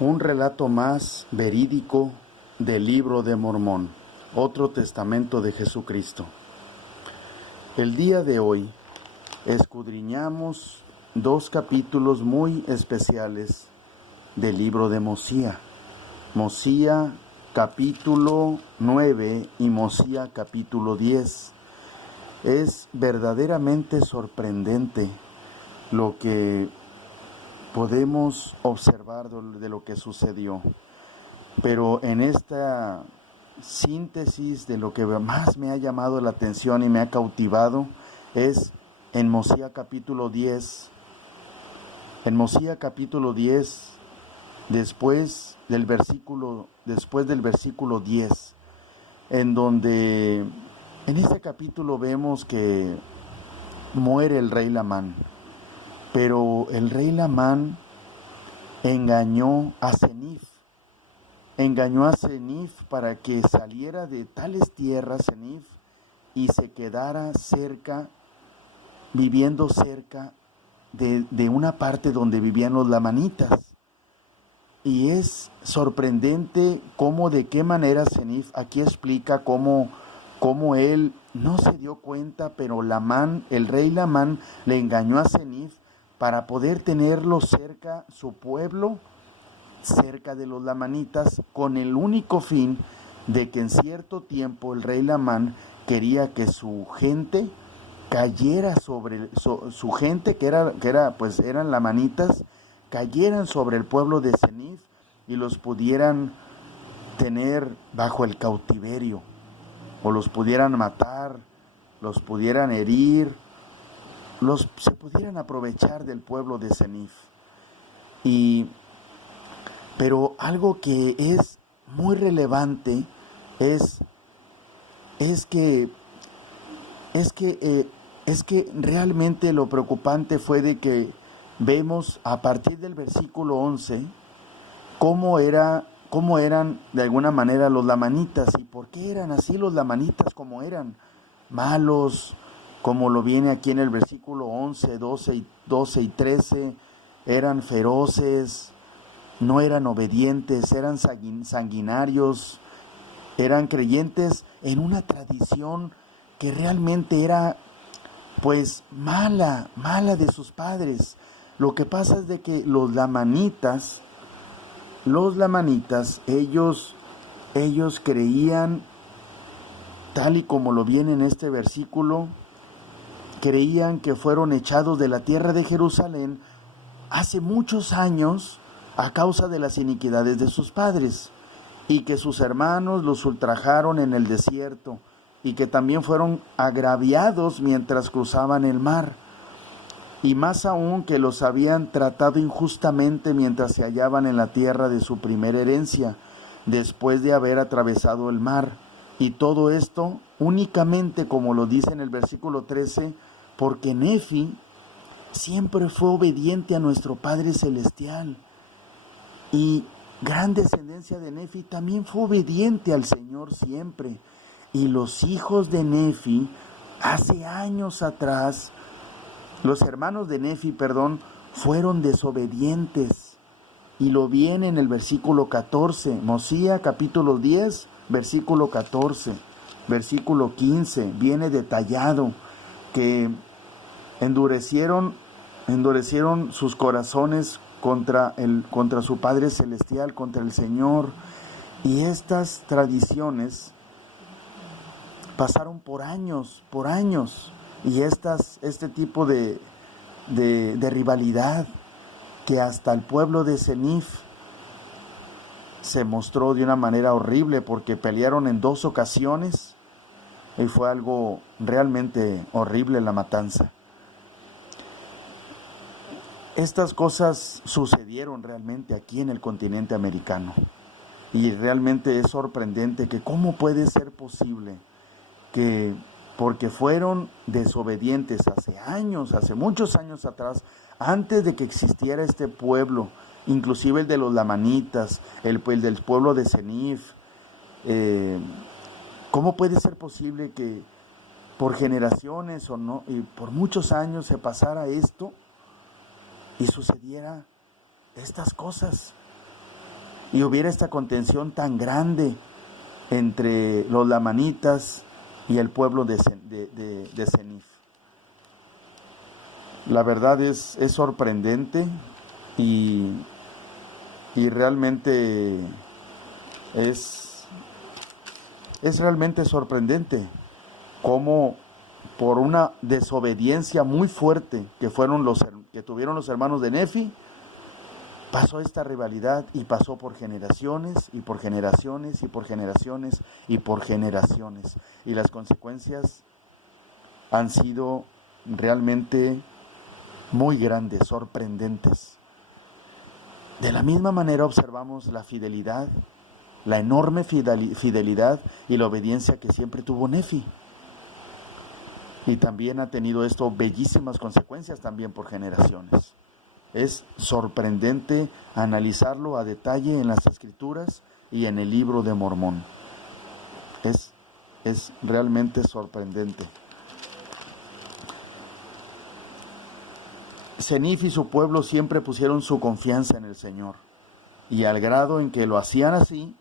Un relato más verídico del Libro de Mormón, otro testamento de Jesucristo. El día de hoy escudriñamos dos capítulos muy especiales del libro de Mosía. Mosía capítulo 9 y Mosía capítulo 10. Es verdaderamente sorprendente lo que podemos observar de lo que sucedió. Pero en esta síntesis de lo que más me ha llamado la atención y me ha cautivado es en Mosía capítulo 10. En Mosía capítulo 10, después del versículo 10, en donde en este capítulo vemos que muere el rey Lamán. Pero el rey Lamán engañó a Senif para que saliera de tales tierras, Senif, y se quedara cerca, viviendo cerca de una parte donde vivían los lamanitas. Y es sorprendente de qué manera Senif aquí explica cómo él no se dio cuenta, pero Lamán, el rey Lamán, le engañó a Senif para poder tenerlo cerca, su pueblo, cerca de los lamanitas, con el único fin de que en cierto tiempo el rey Lamán quería que su gente cayera sobre su gente, que eran lamanitas, cayeran sobre el pueblo de Senif y los pudieran tener bajo el cautiverio, o los pudieran matar, los pudieran herir, se pudieran aprovechar del pueblo de Senif. Pero algo que es muy relevante es que realmente lo preocupante fue de que vemos a partir del versículo 11 cómo eran de alguna manera los lamanitas y por qué eran así los lamanitas, como eran malos, como lo viene aquí en el versículo 11, 12 y 13, eran feroces, no eran obedientes, eran sanguinarios, eran creyentes en una tradición que realmente era pues mala de sus padres. Lo que pasa es de que los lamanitas, ellos creían, tal y como lo viene en este versículo, creían que fueron echados de la tierra de Jerusalén hace muchos años a causa de las iniquidades de sus padres, y que sus hermanos los ultrajaron en el desierto, y que también fueron agraviados mientras cruzaban el mar, y más aún que los habían tratado injustamente mientras se hallaban en la tierra de su primera herencia, después de haber atravesado el mar. Y todo esto únicamente, como lo dice en el versículo 13, porque Nefi siempre fue obediente a nuestro Padre Celestial, y gran descendencia de Nefi también fue obediente al Señor siempre. Y los hijos de Nefi, hace años atrás, los hermanos de Nefi, fueron desobedientes. Y lo viene en el versículo 14, Mosía capítulo 10, versículo 14, versículo 15, viene detallado que endurecieron sus corazones contra su Padre Celestial, contra el Señor. Y estas tradiciones pasaron por años, y este tipo de rivalidad que hasta el pueblo de Senif se mostró de una manera horrible, porque pelearon en 2 ocasiones y fue algo realmente horrible la matanza. Estas cosas sucedieron realmente aquí en el continente americano, y realmente es sorprendente que cómo puede ser posible que, porque fueron desobedientes hace muchos años atrás, antes de que existiera este pueblo, inclusive el de los lamanitas, el del pueblo de Senif, ¿cómo puede ser posible que por generaciones y por muchos años se pasara esto y sucediera estas cosas? y hubiera esta contención tan grande entre los lamanitas y el pueblo de Cenif. La verdad es sorprendente y realmente es realmente sorprendente cómo por una desobediencia muy fuerte que tuvieron los hermanos de Nefi, pasó esta rivalidad y pasó por generaciones y por generaciones y por generaciones y por generaciones. Y las consecuencias han sido realmente muy grandes, sorprendentes. De la misma manera observamos la fidelidad, la enorme fidelidad y la obediencia que siempre tuvo Nefi. Y también ha tenido esto bellísimas consecuencias también por generaciones. Es sorprendente analizarlo a detalle en las Escrituras y en el libro de Mormón. Es realmente sorprendente. Cenif y su pueblo siempre pusieron su confianza en el Señor. Y al grado en que lo hacían así,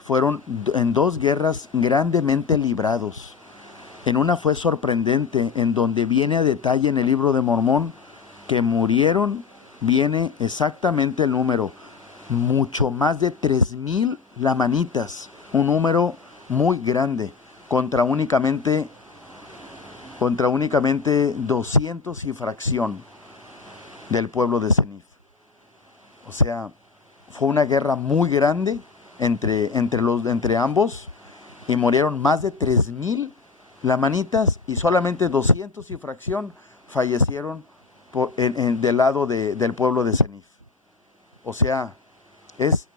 fueron en 2 guerras grandemente librados. En una fue sorprendente, en donde viene a detalle en el libro de Mormón que murieron, viene exactamente el número, mucho más de 3,000 lamanitas, un número muy grande, contra únicamente 200 y fracción del pueblo de Cenif. O sea, fue una guerra muy grande entre ambos, y murieron más de 3,000 lamanitas y solamente 200 y fracción fallecieron del lado del pueblo de Cenif. O sea, es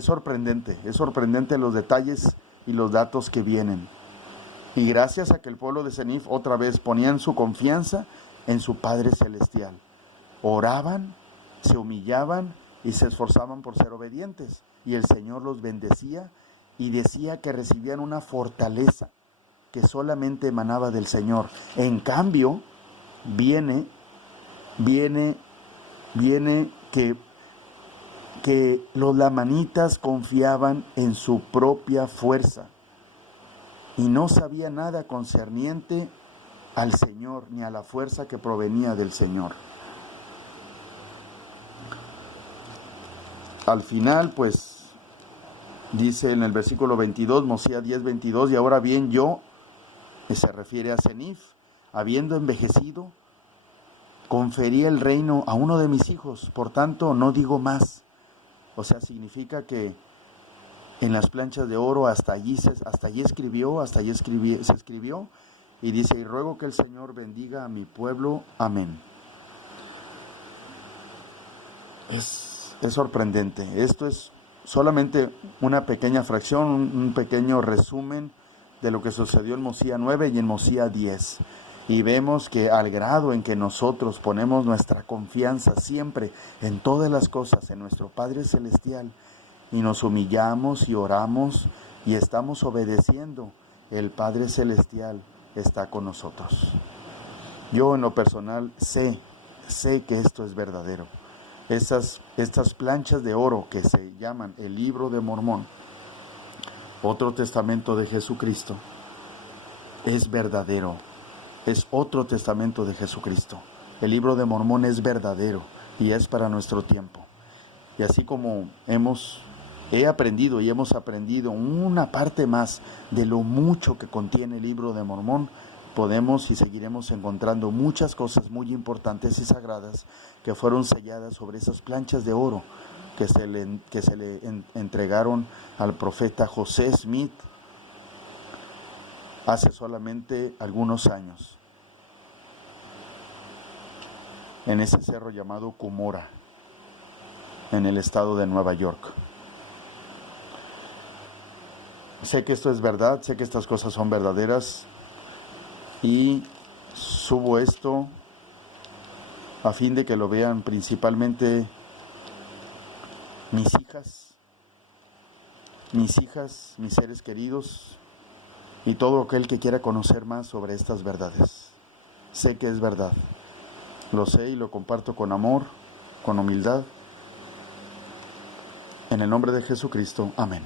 sorprendente los detalles y los datos que vienen. Y gracias a que el pueblo de Cenif otra vez ponían su confianza en su Padre Celestial. Oraban, se humillaban y se esforzaban por ser obedientes. Y el Señor los bendecía y decía que recibían una fortaleza que solamente emanaba del Señor. En cambio, viene que los lamanitas confiaban en su propia fuerza y no sabía nada concerniente al Señor ni a la fuerza que provenía del Señor. Al final, pues, dice en el versículo 22, Mosías 10:22, y ahora bien yo, se refiere a Cenif, habiendo envejecido, conferí el reino a uno de mis hijos, por tanto no digo más. O sea, significa que en las planchas de oro hasta allí se escribió, y dice, y ruego que el Señor bendiga a mi pueblo, amén. Es sorprendente. Esto es solamente una pequeña fracción, un pequeño resumen de lo que sucedió en Mosía 9 y en Mosía 10. Y vemos que al grado en que nosotros ponemos nuestra confianza siempre en todas las cosas, en nuestro Padre Celestial, y nos humillamos y oramos y estamos obedeciendo, el Padre Celestial está con nosotros. Yo en lo personal sé que esto es verdadero. Estas planchas de oro que se llaman el libro de Mormón, otro testamento de Jesucristo, es verdadero. Es otro testamento de Jesucristo. El libro de Mormón es verdadero y es para nuestro tiempo. Y así como hemos aprendido una parte más de lo mucho que contiene el libro de Mormón, podemos y seguiremos encontrando muchas cosas muy importantes y sagradas que fueron selladas sobre esas planchas de oro que se le entregaron al profeta José Smith hace solamente algunos años, en ese cerro llamado Cumorah, en el estado de Nueva York. Sé que esto es verdad, sé que estas cosas son verdaderas, y subo esto a fin de que lo vean principalmente mis hijas, mis seres queridos, y todo aquel que quiera conocer más sobre estas verdades. Sé que es verdad, lo sé y lo comparto con amor, con humildad, En el nombre de Jesucristo. Amén.